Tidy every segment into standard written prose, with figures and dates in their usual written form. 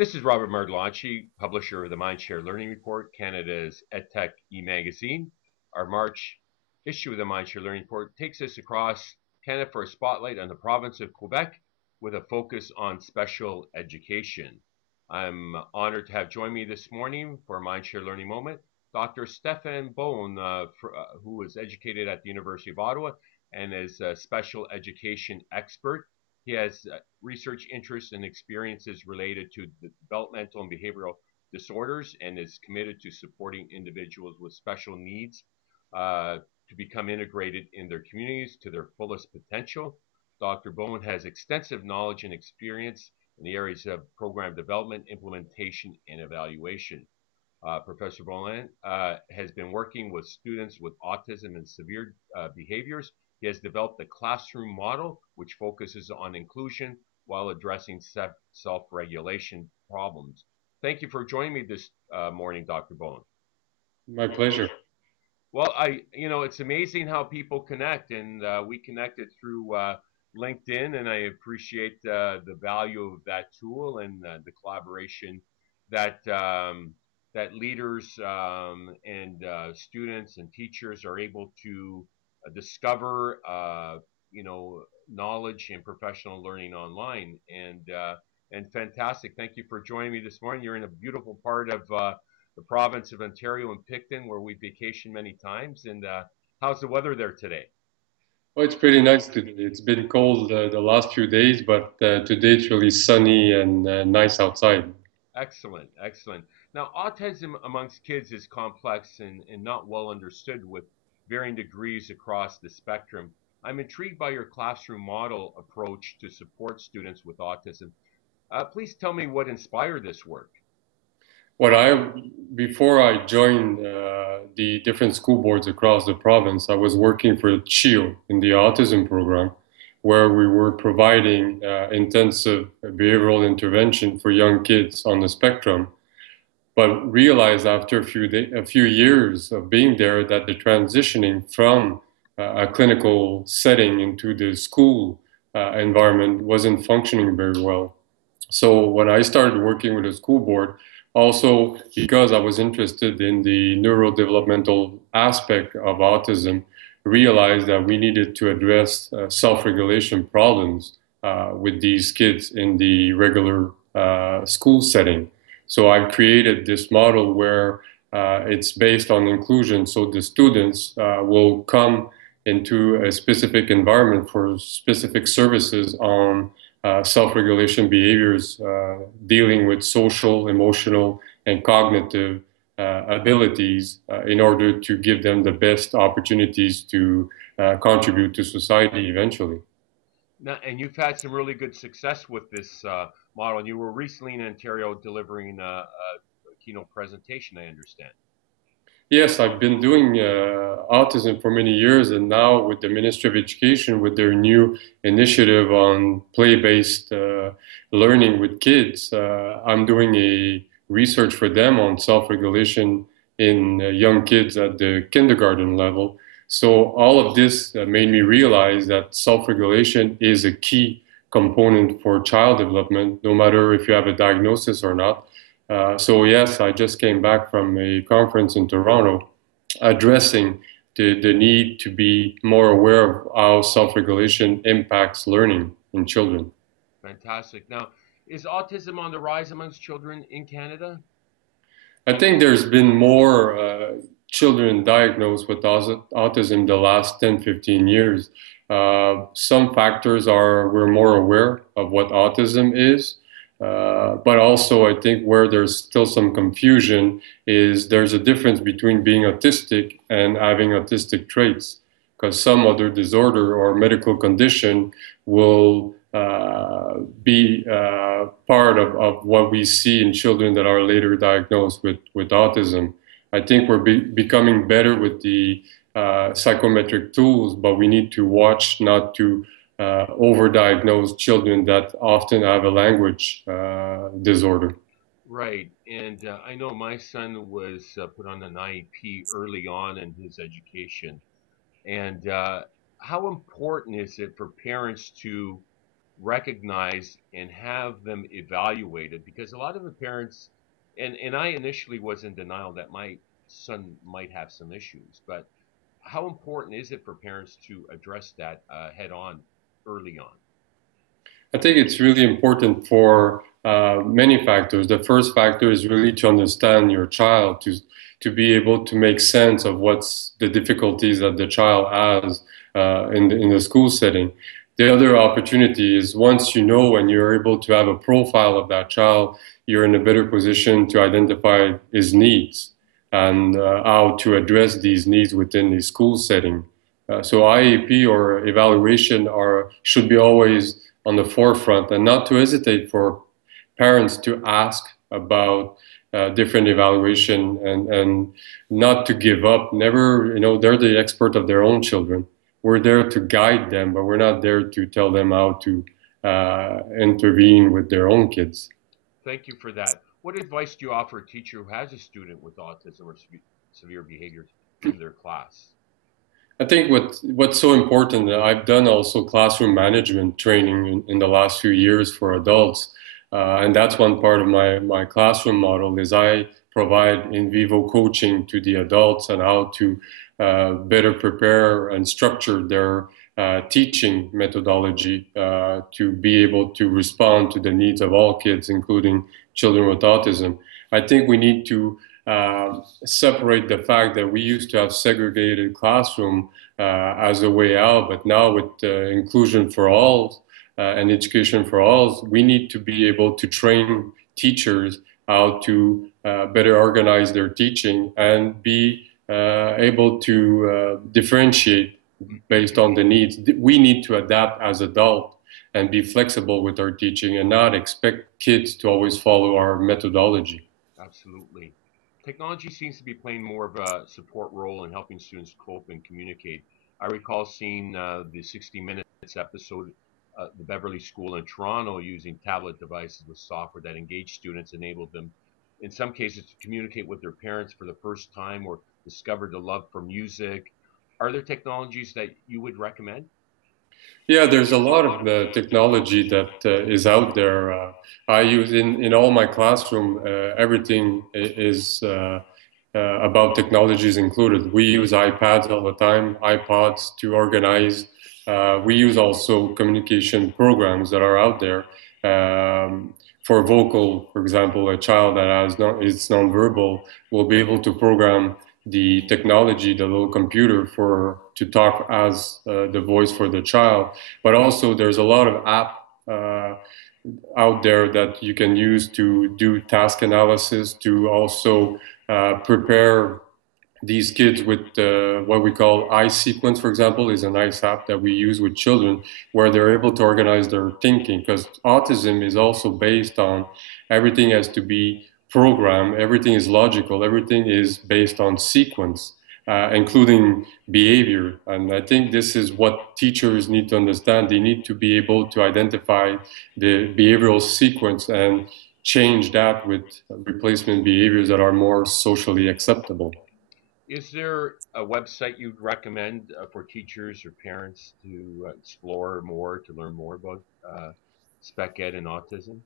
This is Robert Martelacci, publisher of the MindShare Learning Report, Canada's EdTech e-magazine. Our March issue of the MindShare Learning Report takes us across Canada for a spotlight on the province of Quebec with a focus on special education. I'm honored to have joined me this morning for a MindShare Learning Moment, Dr.Stephane Beaulne, who was educated at the University of Ottawa and is a special education expert. He has research interests and experiences related to the developmental and behavioral disorders and is committed to supporting individuals with special needs to become integrated in their communities to their fullest potential. Dr. Beaulne has extensive knowledge and experience in the areas of program development, implementation, and evaluation. Professor Beaulne has been working with students with autism and severe behaviors. He has developed a classroom model which focuses on inclusion while addressing self-regulation problems. Thank you for joining me this morning, Dr. Beaulne. My pleasure. Well, it's amazing how people connect, and we connected through LinkedIn, and I appreciate the value of that tool and the collaboration that that leaders and students and teachers are able to discover, knowledge and professional learning online. And fantastic. Thank you for joining me this morning. You're in a beautiful part of the province of Ontario in Picton, where we vacation many times. And how's the weather there today? Well, it's pretty nice today. It's been cold the last few days, but today it's really sunny and nice outside. Excellent, excellent. Now, autism amongst kids is complex and not well understood with varying degrees across the spectrum. I'm intrigued by your classroom model approach to support students with autism. Please tell me what inspired this work. Before I joined the different school boards across the province, I was working for CHIO in the autism program, where we were providing intensive behavioral intervention for young kids on the spectrum. But realized after a few years of being there that the transitioning from a clinical setting into the school environment wasn't functioning very well. So when I started working with the school board, also because I was interested in the neurodevelopmental aspect of autism, realized that we needed to address self-regulation problems with these kids in the regular school setting. So I've created this model where it's based on inclusion. So the students will come into a specific environment for specific services on self-regulation behaviors, dealing with social, emotional, and cognitive abilities in order to give them the best opportunities to contribute to society eventually. Now, and you've had some really good success with this model. And you were recently in Ontario delivering a keynote presentation, I understand. Yes, I've been doing autism for many years, and now with the Ministry of Education, with their new initiative on play-based learning with kids, I'm doing a research for them on self-regulation in young kids at the kindergarten level. So all of this made me realize that self-regulation is a key component for child development, no matter if you have a diagnosis or not. So yes, I just came back from a conference in Toronto addressing the need to be more aware of how self-regulation impacts learning in children. Fantastic. Now, is autism on the rise amongst children in Canada? I think there's been more children diagnosed with autism the last 10, 15 years. Some factors are we're more aware of what autism is. But also, I think where there's still some confusion is there's a difference between being autistic and having autistic traits, because some other disorder or medical condition will be part of what we see in children that are later diagnosed with autism. I think we're becoming better with the psychometric tools, but we need to watch not to overdiagnosed children that often have a language disorder. Right. And I know my son was put on an IEP early on in his education. And how important is it for parents to recognized and have them evaluated? Because a lot of the parents, and I initially was in denial that my son might have some issues, but how important is it for parents to address that head on early on? I think it's really important for many factors. The first factor is really to understand your child, to be able to make sense of what's the difficulties that the child has in the school setting. The other opportunity is once you know and you're able to have a profile of that child, you're in a better position to identify his needs and how to address these needs within the school setting. So IEP or evaluation should be always on the forefront and not to hesitate for parents to ask about different evaluation and not to give up. Never, they're the expert of their own children. We're there to guide them, but we're not there to tell them how to intervene with their own kids. Thank you for that. What advice do you offer a teacher who has a student with autism or severe behaviors in their class? I think what's so important, I've done also classroom management training in the last few years for adults. And that's one part of my classroom model is I provide in vivo coaching to the adults and how to better prepare and structure their teaching methodology to be able to respond to the needs of all kids, including children with autism. I think we need to separate the fact that we used to have segregated classroom as a way out, but now with inclusion for all and education for all, we need to be able to train teachers how to better organize their teaching and be able to differentiate based on the needs. We need to adapt as adults and be flexible with our teaching and not expect kids to always follow our methodology. Absolutely. Technology seems to be playing more of a support role in helping students cope and communicate. I recall seeing the 60 Minutes episode, the Beverly School in Toronto, using tablet devices with software that engaged students, enabled them, in some cases, to communicate with their parents for the first time or discovered a love for music. Are there technologies that you would recommend? Yeah, there's a lot of technology that is out there. I use in all my classroom, everything is about technologies included. We use iPads all the time, iPods to organize. We use also communication programs that are out there. For vocal, for example, a child that is nonverbal will be able to program the technology, the little computer to talk as the voice for the child. But also there's a lot of app out there that you can use to do task analysis, to also prepare these kids with what we call iSequence, for example, is a nice app that we use with children where they're able to organize their thinking, because autism is also based on everything has to be programmed, everything is logical, everything is based on sequence, including behavior. And I think this is what teachers need to understand. They need to be able to identify the behavioral sequence and change that with replacement behaviors that are more socially acceptable. Is there a website you'd recommend for teachers or parents to explore more, to learn more about SpecEd and autism?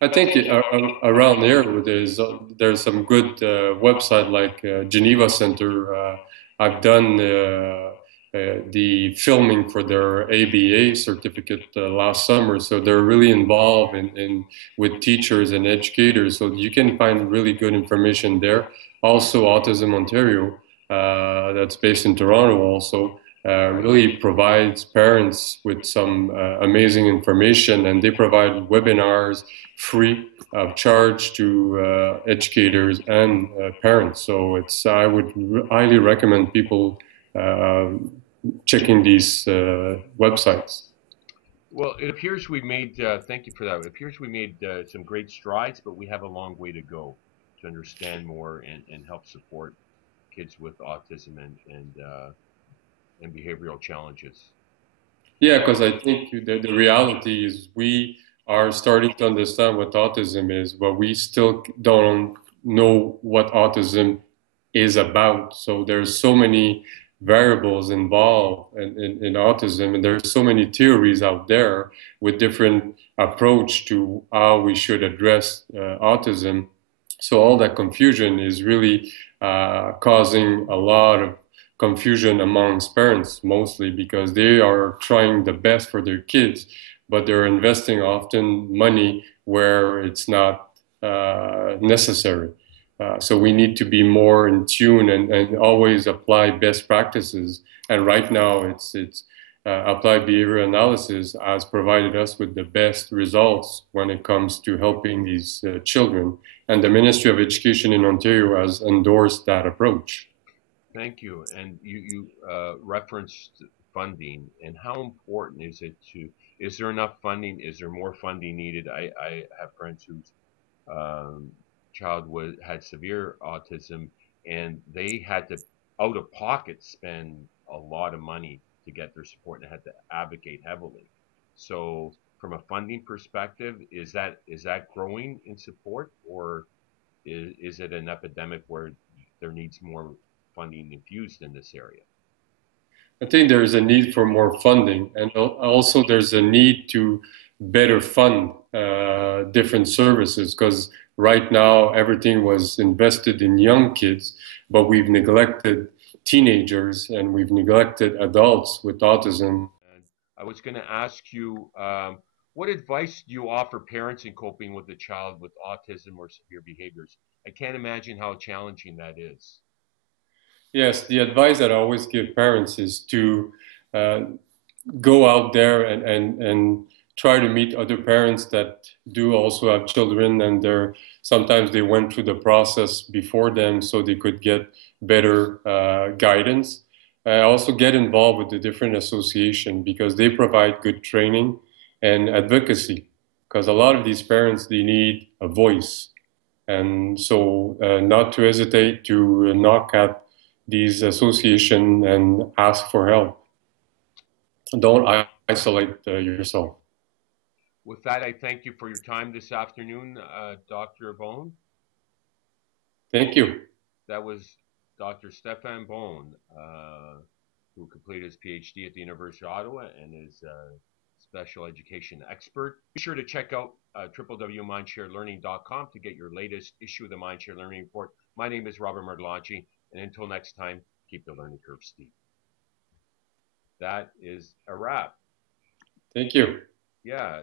I think around here there's some good website like Geneva Center. I've done the filming for their ABA certificate last summer, so they're really involved in with teachers and educators. So you can find really good information there. Also, Autism Ontario, that's based in Toronto, also really provides parents with some amazing information, and they provide webinars free of charge to educators and parents. So I would highly recommend people checking these websites. Well, it appears we made, thank you for that. It appears we made some great strides, but we have a long way to go to understand more and help support kids with autism and behavioral challenges. Yeah, because I think the reality is we are starting to understand what autism is, but we still don't know what autism is about. So there's so many variables involved in autism, and there's so many theories out there with different approach to how we should address autism. So all that confusion is really causing a lot of confusion amongst parents, mostly because they are trying the best for their kids, but they're investing often money where it's not necessary. So we need to be more in tune and always apply best practices. And right now, it's applied behavior analysis has provided us with the best results when it comes to helping these children. And the Ministry of Education in Ontario has endorsed that approach. Thank you. And you referenced funding, and how important is it is there enough funding? Is there more funding needed? I have friends whose child had severe autism, and they had to out of pocket spend a lot of money to get their support and had to advocate heavily. So from a funding perspective, is that growing in support, or is it an epidemic where there needs more funding infused in this area? I think there is a need for more funding, and also there's a need to better fund different services, because right now everything was invested in young kids, but we've neglected teenagers and we've neglected adults with autism. And I was going to ask you, what advice do you offer parents in coping with a child with autism or severe behaviors? I can't imagine how challenging that is. Yes, the advice that I always give parents is to uh, go out there and try to meet other parents that do also have children, and sometimes they went through the process before them so they could get better guidance. Also get involved with the different association because they provide good training and advocacy, because a lot of these parents, they need a voice. And so not to hesitate to knock at these association and ask for help. Don't isolate yourself. With that, I thank you for your time this afternoon, Dr. Beaulne. Thank you. That was Dr. Stephane Beaulne, who completed his Ph.D. at the University of Ottawa and is a special education expert. Be sure to check out www.mindsharelearning.com to get your latest issue of the MindShare Learning Report. My name is Robert Margolacci, and until next time, keep the learning curve steep. That is a wrap. Thank you. Yeah.